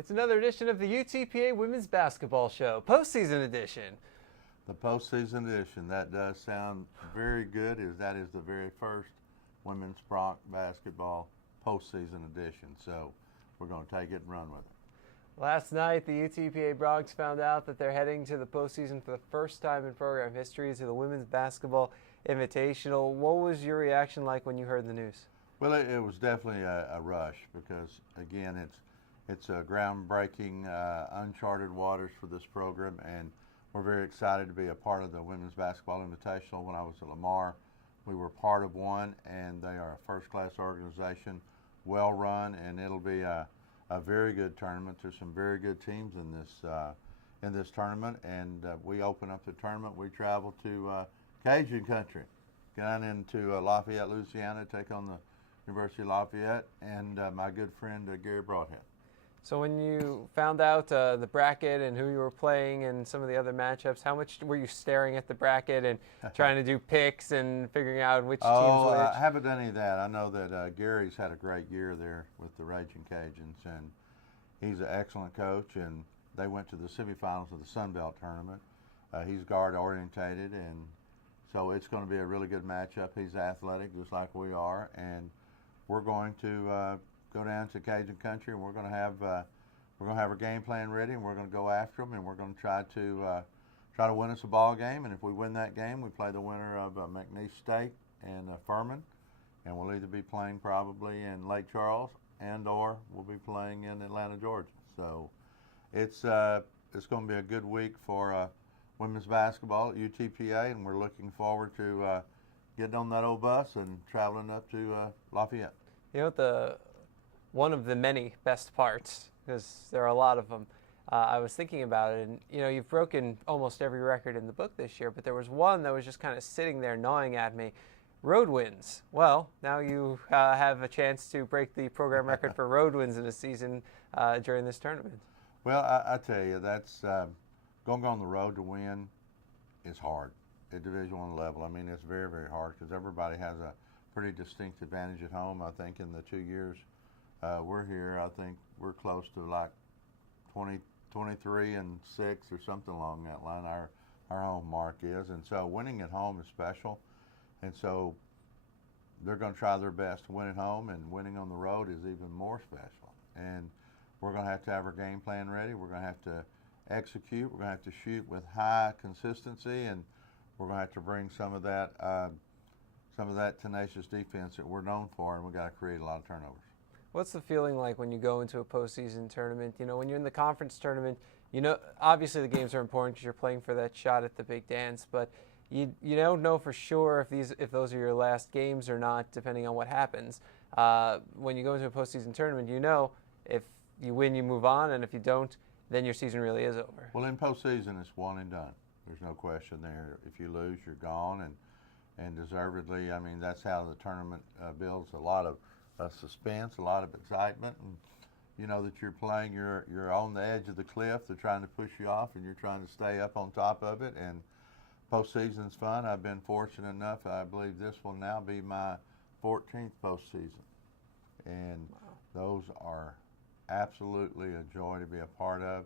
It's another edition of the UTPA Women's Basketball Show, postseason edition. The postseason edition, that does sound very good. That is the very first women's basketball postseason edition. So we're going to take it and run with it. Last night, the UTPA Broncs found out that they're heading to the postseason for the first time in program history to the Women's Basketball Invitational. What was your reaction like when you heard the news? Well, it was definitely a rush because, again, it's a groundbreaking, uncharted waters for this program, and we're very excited to be a part of the Women's Basketball Invitational. When I was at Lamar, we were part of one, and they are a first-class organization, well-run, and it'll be a very good tournament. There's some very good teams in this tournament, and we open up the tournament. We travel to Cajun country, down into Lafayette, Louisiana, take on the University of Lafayette, and my good friend Gary Broadhead. So when you found out the bracket and who you were playing and some of the other matchups, how much were you staring at the bracket and trying to do picks and figuring out which teams which? I haven't done any of that. I know that Gary's had a great year there with the Raging Cajuns, and he's an excellent coach, and they went to the semifinals of the Sun Belt tournament. He's guard orientated, and so it's going to be a really good matchup. He's athletic just like we are, and we're going to go down to Cajun country, and we're going to have our game plan ready, and we're going to go after them, and we're going to try to win us a ball game. And if we win that game, we play the winner of McNeese State and Furman, and we'll either be playing probably in Lake Charles or we'll be playing in Atlanta, Georgia. So it's going to be a good week for women's basketball at UTPA, and we're looking forward to getting on that old bus and traveling up to Lafayette. You know, one of the many best parts, because there are a lot of them, I was thinking about it, and you know, you've broken almost every record in the book this year, but there was one that was just kind of sitting there gnawing at me. Road wins. Well, now you have a chance to break the program record for road wins in a season during this tournament. Well, I tell you, that's going on the road to win is hard at Division I level. I mean, it's very, very hard because everybody has a pretty distinct advantage at home. I think in the 2 years we're here, I think we're close to like 23 and 6 or something along that line. Our home mark is, and so winning at home is special, and so they're going to try their best to win at home, and winning on the road is even more special. And we're going to have our game plan ready. We're going to have to execute. We're going to have to shoot with high consistency, and we're going to have to bring some of that tenacious defense that we're known for, and we've got to create a lot of turnovers. What's the feeling like when you go into a postseason tournament? You know, when you're in the conference tournament, you know, obviously the games are important because you're playing for that shot at the big dance, but you don't know for sure if those are your last games or not, depending on what happens. When you go into a postseason tournament, you know if you win, you move on, and if you don't, then your season really is over. Well, in postseason, it's one and done. There's no question there. If you lose, you're gone, and deservedly. I mean, that's how the tournament builds a lot of suspense, a lot of excitement, and you know that you're playing, you're on the edge of the cliff. They're trying to push you off, and you're trying to stay up on top of it. And postseason's fun. I've been fortunate enough. I believe this will now be my 14th postseason, and those are absolutely a joy to be a part of.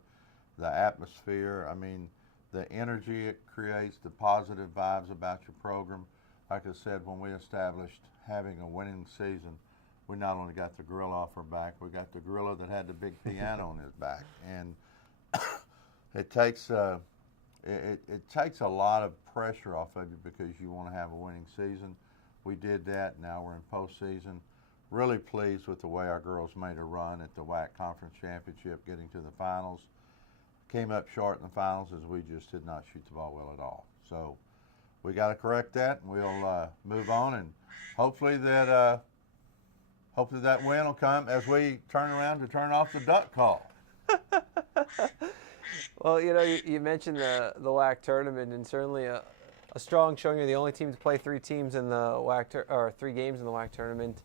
The atmosphere, I mean, the energy it creates, the positive vibes about your program. Like I said, when we established having a winning season, we not only got the gorilla off our back, we got the gorilla that had the big piano on his back. And it takes it takes a lot of pressure off of you because you want to have a winning season. We did that. Now we're in postseason. Really pleased with the way our girls made a run at the WAC Conference Championship, getting to the finals. Came up short in the finals as we just did not shoot the ball well at all. So we got to correct that, and we'll move on, and hopefully that win will come as we turn around to turn off the duck call. Well, you know, you mentioned the WAC tournament, and certainly a strong showing. You're the only team to play three games in the WAC tournament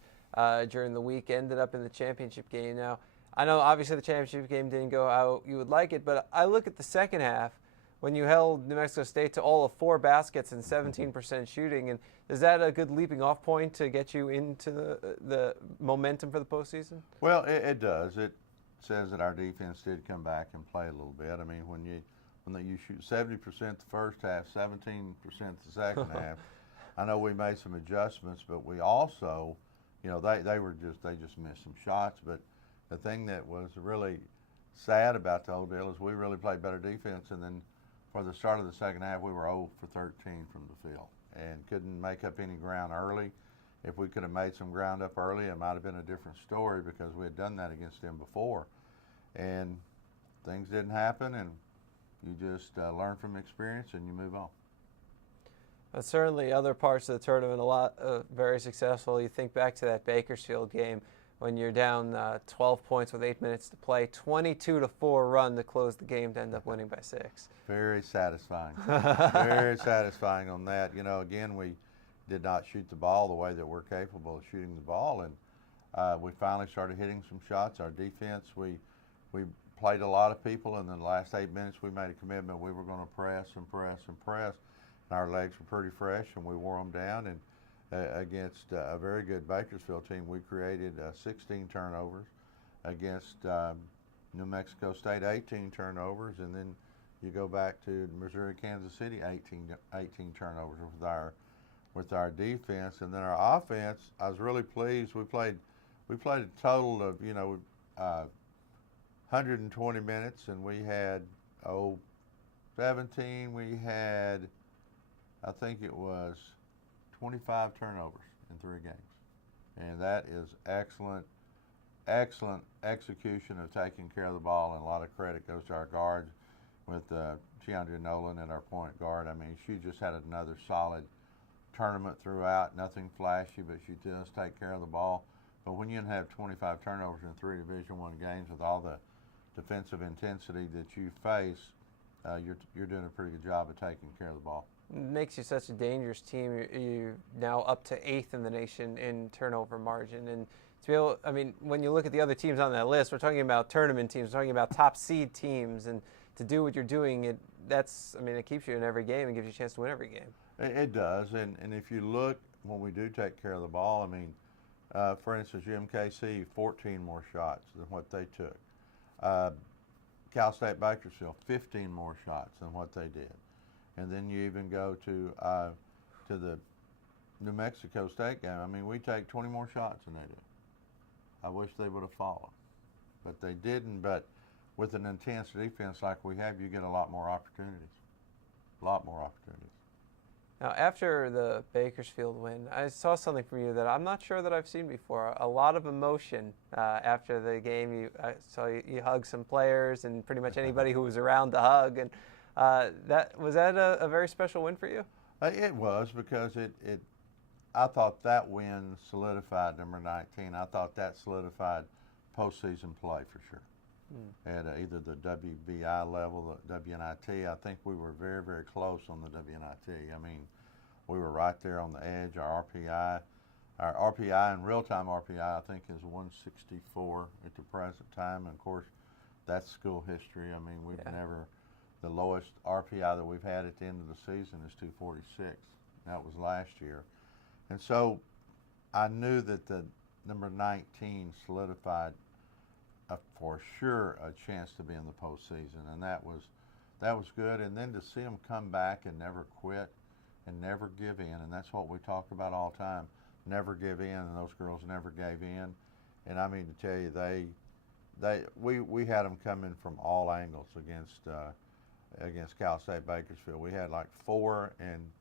during the week. Ended up in the championship game. Now, I know obviously the championship game didn't go how you would like it, but I look at the second half when you held New Mexico State to all of 4 baskets and 17% shooting, and is that a good leaping off point to get you into the momentum for the postseason? Well, it does. says that our defense did come back and play a little bit. I mean, when you shoot 70% the first half, 17% the second half, I know we made some adjustments, but we also, you know, they just missed some shots. But the thing that was really sad about the whole deal is we really played better defense, and then for the start of the second half, we were 0 for 13 from the field and couldn't make up any ground early. If we could have made some ground up early, it might have been a different story because we had done that against them before. And things didn't happen, and you just learn from experience and you move on. Certainly other parts of the tournament, a lot very successful. You think back to that Bakersfield game when you're down 12 points with 8 minutes to play, 22-4 run to close the game to end up winning by 6. Very satisfying. Very satisfying on that. You know, again, we did not shoot the ball the way that we're capable of shooting the ball, and we finally started hitting some shots. Our defense, we played a lot of people, and in the last 8 minutes we made a commitment we were going to press and press and press, and our legs were pretty fresh, and we wore them down. And against a very good Bakersfield team, we created 16 turnovers. Against New Mexico State, 18 turnovers, and then you go back to Missouri, Kansas City, 18 turnovers with our defense. And then our offense, I was really pleased. We played a total of 120 minutes, and we had 17. We had, I think it was 25 turnovers in 3 games, and that is excellent execution of taking care of the ball, and a lot of credit goes to our guards with Tiandra Nolan at our point guard. I mean, she just had another solid tournament throughout, nothing flashy, but she does take care of the ball. But when you have 25 turnovers in 3 Division I games with all the defensive intensity that you face, you're doing a pretty good job of taking care of the ball. Makes you such a dangerous team. You're now up to 8th in the nation in turnover margin, and to be able, I mean, when you look at the other teams on that list, we're talking about tournament teams, we're talking about top seed teams, and to do what you're doing, it keeps you in every game and gives you a chance to win every game. It does, and if you look when we do take care of the ball, I mean, for instance, UMKC 14 more shots than what they took. Cal State Bakersfield 15 more shots than what they did. And then you even go to the New Mexico State game. I mean, we take 20 more shots than they do. I wish they would have followed, but they didn't. But with an intense defense like we have, you get a lot more opportunities. A lot more opportunities. Now, after the Bakersfield win, I saw something from you that I'm not sure that I've seen before. A lot of emotion after the game. I saw you hug some players and pretty much anybody who was around to hug. And was that a very special win for you? It was, because I thought that win solidified number 19. I thought that solidified postseason play for sure. At either the WBI level, the WNIT. I think we were very, very close on the WNIT. I mean, we were right there on the edge. Our RPI and real-time RPI, I think, is 164 at the present time. And of course, that's school history. I mean, we've never, the lowest RPI that we've had at the end of the season is 246. That was last year. And so I knew that the number 19 solidified for sure a chance to be in the postseason, and that was good. And then to see them come back and never quit and never give in, and that's what we talk about all the time, never give in, and those girls never gave in. And I mean to tell you, we had them coming from all angles against Cal State Bakersfield. We had like 4 in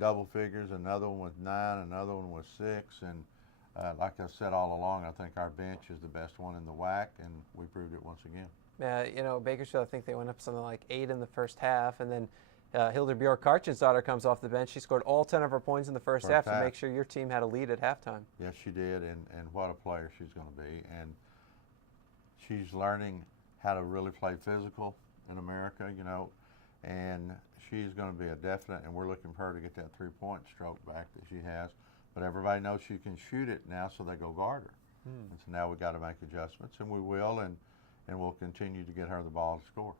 double figures, another one with 9, another one with 6, and like I said all along, I think our bench is the best one in the WAC, and we proved it once again. Bakersfield, I think they went up something like 8 in the first half, and then Hilda Bjork-Karchen's daughter comes off the bench. She scored all 10 of her points in the first half to make sure your team had a lead at halftime. Yes, she did, and what a player she's going to be. And she's learning how to really play physical in America, and she's going to be a definite, and we're looking for her to get that 3-point stroke back that she has. But everybody knows she can shoot it now, so they go guard her. And so now we've got to make adjustments, and we will, and we'll continue to get her the ball to score.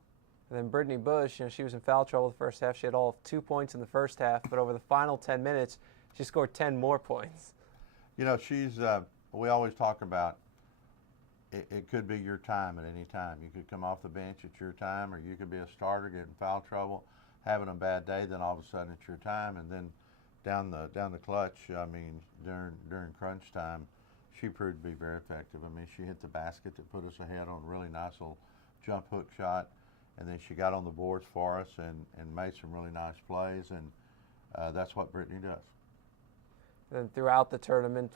And then Brittany Bush, she was in foul trouble the first half. She had all 2 points in the first half, but over the final 10 minutes, she scored 10 more points. She's, we always talk about it could be your time at any time. You could come off the bench at your time, or you could be a starter, get in foul trouble, having a bad day, then all of a sudden it's your time, and then down the clutch, I mean, during crunch time, she proved to be very effective. I mean, she hit the basket that put us ahead on a really nice little jump hook shot, and then she got on the boards for us and made some really nice plays, and that's what Brittany does. And throughout the tournament,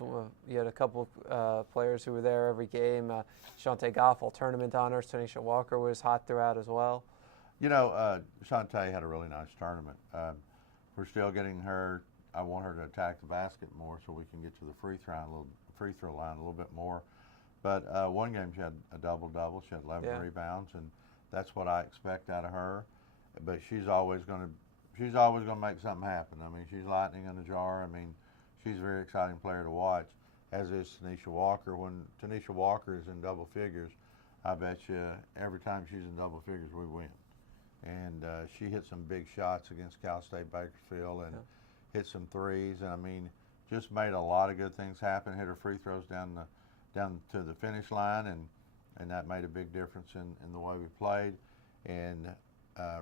you had a couple players who were there every game. Shantae Goff, all tournament honors. Tanisha Walker was hot throughout as well. You know, Shantae had a really nice tournament. We're still getting her. I want her to attack the basket more so we can get to the free throw line a little bit more. But one game she had a double-double. She had 11 rebounds, and that's what I expect out of her. But she's always going to make something happen. I mean, she's lightning in a jar. I mean, she's a very exciting player to watch, as is Tanisha Walker. When Tanisha Walker is in double figures, I bet you every time she's in double figures, we win. And she hit some big shots against Cal State Bakersfield and hit some threes. And I mean, just made a lot of good things happen. Hit her free throws down to the finish line, and that made a big difference in the way we played. And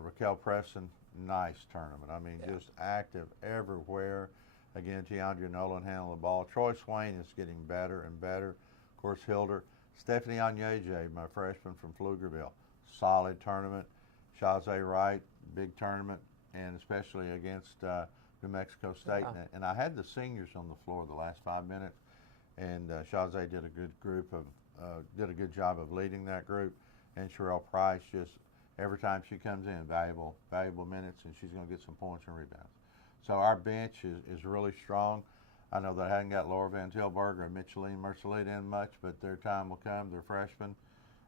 Raquel Preston, nice tournament. I mean, just active everywhere. Again, Tiandra Nolan handled the ball. Troy Swain is getting better and better. Of course, Hilder. Stephanie Anyeje, my freshman from Pflugerville, solid tournament. Shazay Wright, big tournament, and especially against New Mexico State. Wow. And I had the seniors on the floor the last 5 minutes, and Shazay did a good job of leading that group. And Sherelle Price, just every time she comes in, valuable minutes, and she's going to get some points and rebounds. So our bench is really strong. I know that I hadn't got Laura Van Tilburg or Micheline Mercelita in much, but their time will come. They're freshmen,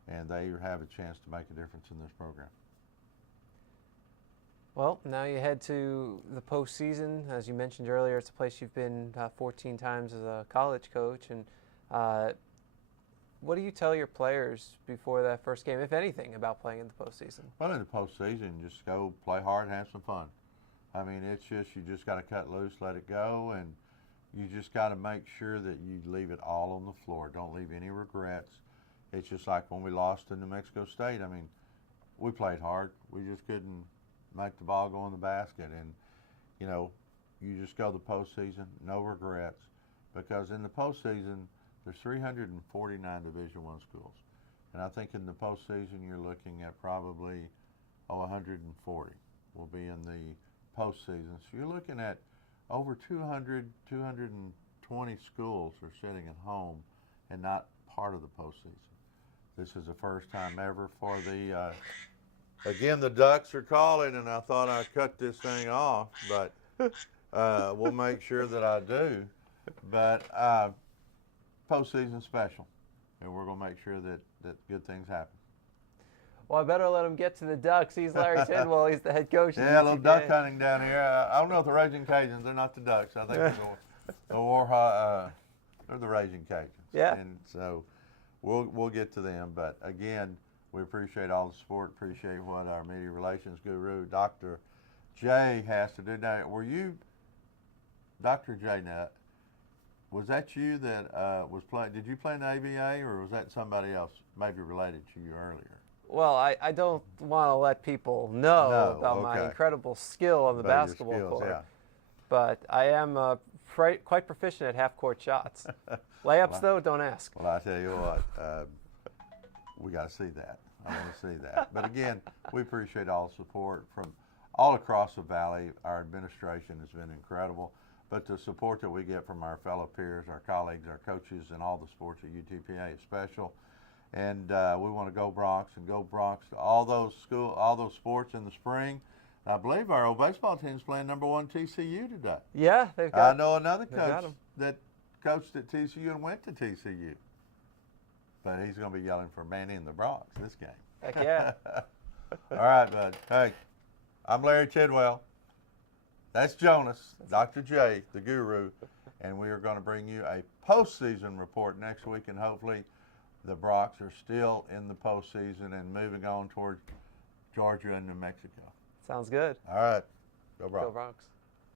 and they have a chance to make a difference in this program. Well, now you head to the postseason. As you mentioned earlier, it's a place you've been 14 times as a college coach. And what do you tell your players before that first game, if anything, about playing in the postseason? Well, in the postseason, just go play hard and have some fun. I mean, it's just, you just got to cut loose, let it go, and you just got to make sure that you leave it all on the floor. Don't leave any regrets. It's just like when we lost to New Mexico State. I mean, we played hard. We just couldn't make the ball go in the basket. And, you know, you just go the postseason, no regrets, because in the postseason, there's 349 Division I schools. And I think in the postseason, you're looking at probably 140 will be in the postseason. So you're looking at over 200, 220 schools are sitting at home and not part of the postseason. This is the first time ever for the, again, the Ducks are calling, and I thought I'd cut this thing off, but we'll make sure that I do. But postseason special, and we're going to make sure that good things happen. Well, I better let him get to the Ducks. He's Larry Tidwell. He's the head coach. Yeah, a little duck hunting down here. I don't know if the Raging Cajuns, they're not the Ducks. I think they're they're the Raging Cajuns. Yeah. And so we'll get to them. But again, we appreciate all the support, appreciate what our media relations guru, Dr. J, has to do. Now, were you, Dr. J, now, was that you that was playing? Did you play in the AVA, or was that somebody else, maybe related to you earlier? Well, I don't want to let people know about my incredible skill on the basketball court. Yeah. But I am quite proficient at half-court shots. Layups, though, don't ask. Well, I tell you what, we got to see that. I want to see that. But again, we appreciate all the support from all across the Valley. Our administration has been incredible. But the support that we get from our fellow peers, our colleagues, our coaches, and all the sports at UTPA is special. And we want to go Bronx and go Bronx to all those sports in the spring. I believe our old baseball team's playing #1 TCU today. Yeah, they've got. I know another coach that coached at TCU and went to TCU. But he's going to be yelling for Manny in the Bronx this game. Heck yeah. All right, bud. Hey, I'm Larry Tidwell. That's Jonas, Dr. J, the guru, and we are going to bring you a postseason report next week, and hopefully the Bronx are still in the postseason and moving on toward Georgia and New Mexico. Sounds good. All right. Go Bronx. Go Bronx.